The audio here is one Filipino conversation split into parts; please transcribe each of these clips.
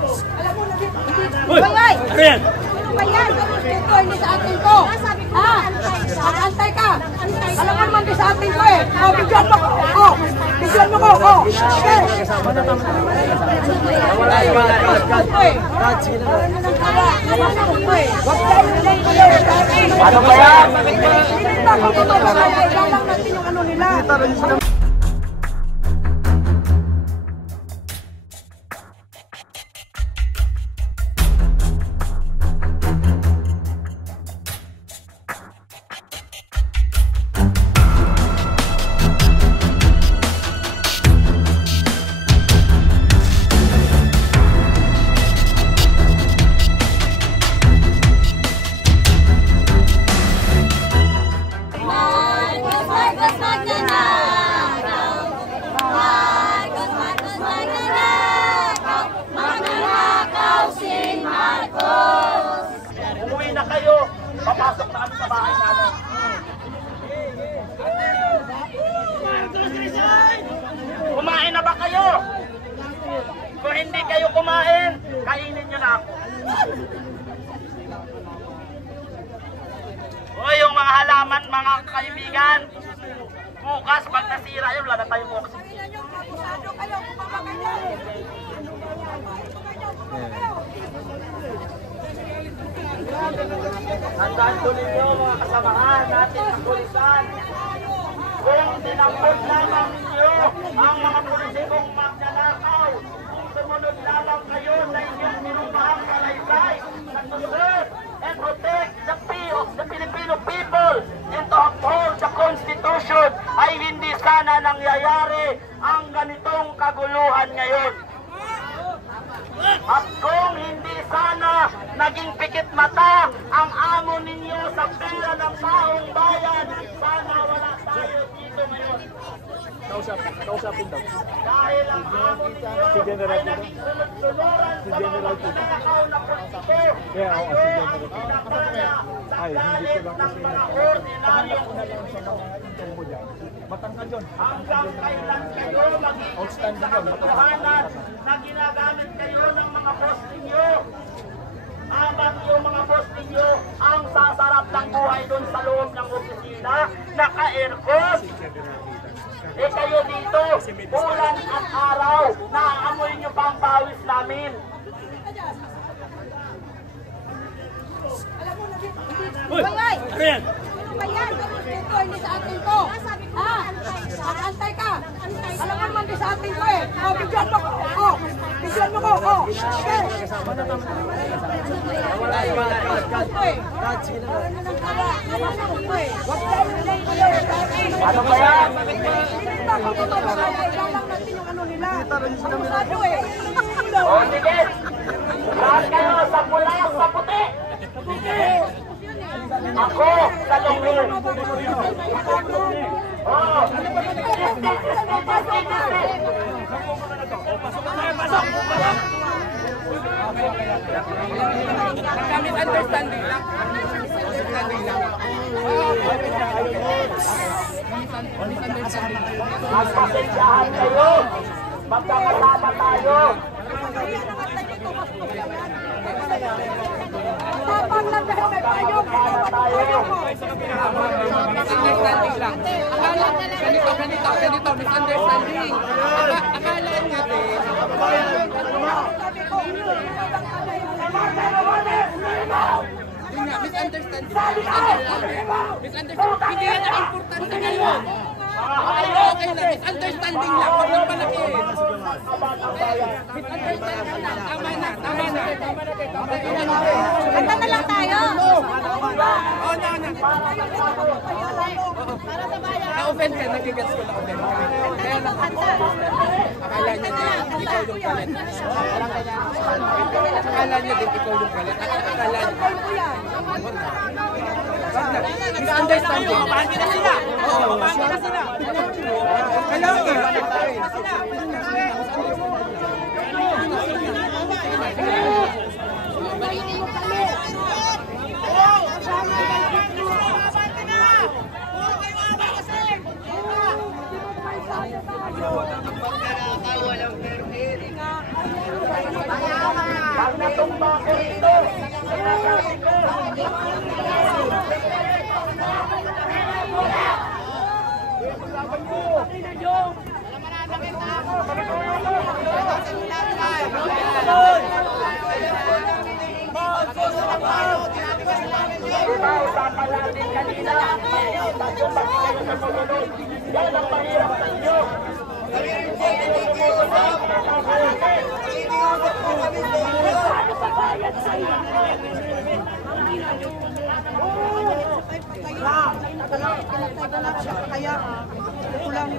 Alam mo na dito. Uy! Ano yan? Ano ba yan? Ito, hindi sa atin ko. Ha? Mag-antay ka. Alam mo naman di sa atin ko eh. O, bigyan mo ko. O, bigyan mo ko. O, okay. Ano ba yan? Hindi na kung ito ba kaya igalang natin yung ano nila. Umuwi na kayo. Papasok na kami sa bahay namin. Kumain na ba kayo? Kung hindi kayo kumain, kainin nyo na ako. O yung mga halaman, mga kaibigan, bukas pag nasira yun, wala na tayong oxygen. Tandaan ko ninyo mga kasamahan natin sa pulisan. Kung dinampot lamang ninyo ang mga pulisikong magnanakaw, sumunod lamang kayo sa inyong sinumahang kalaysay na to serve and protect the Filipino people and to uphold the Constitution, ay hindi sana nangyayari ang ganitong kaguluhan ngayon. At kung hindi sana naging pikit mata ang amo ninyo sa pera ng taong bayan, sana wala tayo dito ngayon. Kausapin daw. Dahil ang amo ninyo ay naging sunod-sunuran sa mga magnanakaw na politiko, ngayon ang pinapala sa galit ng mga ordinaryong Pilipino. Matangkad yun. Hanggang kailan kayo magiging sa katotohanan na ginagamit kayo ng mga boss ninyo? Habang yung mga boss ninyo ang sasarap ng buhay doon sa loob ng opisina, naka-aircon. Eh kayo dito, ulan at araw, naaamoy nyo pa ang pawis namin. Uy! Ano yan? Ano ba yan? Ito, hindi sa atin ko. Ha? Mag-antay ka. Alam mo naman di sa atin ko eh. O, bigyan mo ko. O, bigyan mo ko. O, okay. Ano ba yan? Hindi na kung ito ba kaya igalang natin yung ano nila. Masyado eh. O sige, lahat kayo sa pula, sa puti. Ako, sa lungin. Oh. Kami understanding lang. Magpasensyahan kayo. Magkakasama tayo. Tapang lang dahil may payong. Misunderstanding lang. Akala, ganito, misunderstanding. Akala natin. Yun nga, misunderstanding. Misunderstanding. Hindi yan ang importante ngayon. Okay lang, misunderstanding lang. Huwag lang palaki. Misunderstanding lang. Tama na. Kanta na lang tayo. Oo, na. Na-offend ka, nagigets ko na-offend ka. Kaya akala niya din, ikaw yung galit. Akala niya din, ikaw yung galit. Akala niya. Misunderstanding. Mabahagi na sila. Oo, mabahagi na sila. Kailangan Walang Diba, usapan natin kanina, tayo bakit kayo sumunod. Yan ang mahirap sa inyo. Ano sa bayan sa'yo? Kaya, kulang.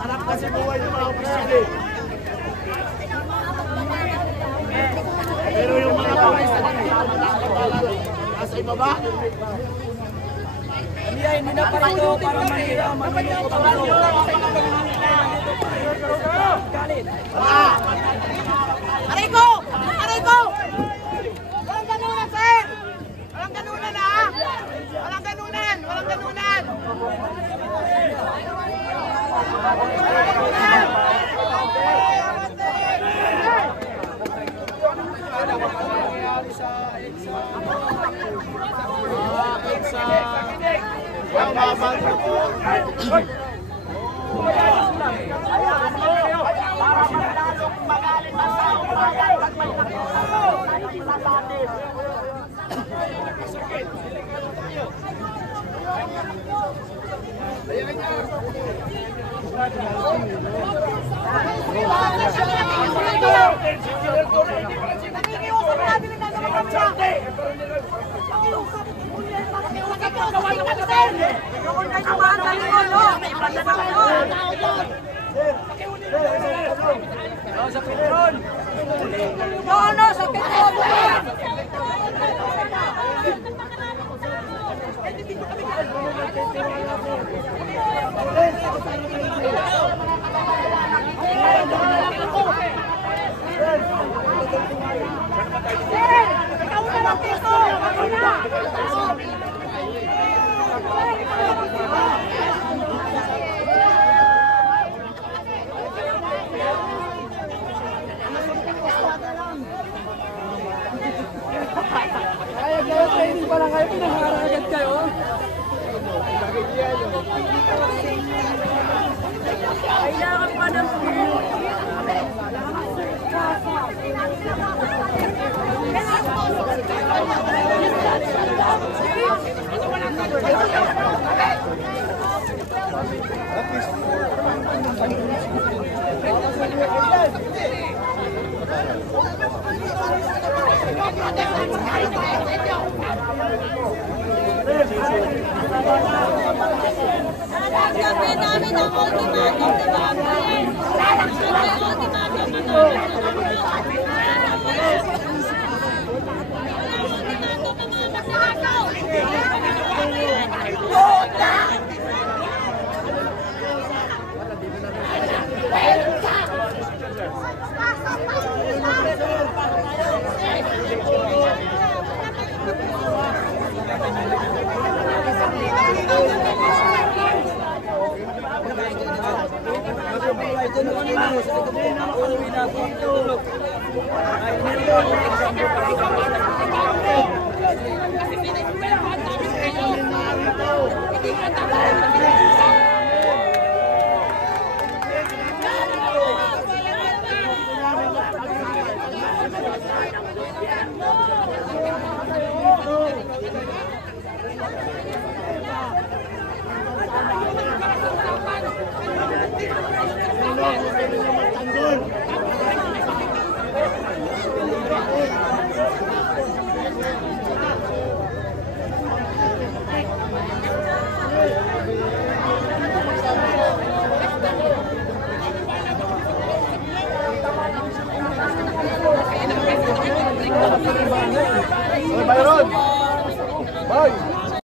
Sarap kasi buhay ng mga opisina. Pero yung mga buhay sa nasa ibaba. Hindi na para ito para Manila. Aray ko! Aray ko! Walang ganunan, sir! Walang ganunan, ha? Walang ganunan! Walang ganunan! Para manlalong magalit ang tao bagay at may nakita sa atin. Training pa lang kayo, pinaharap agad kayo. Kailangan pa ng Sabi namin ang ultimatum, diba? Ang Byron! Bye!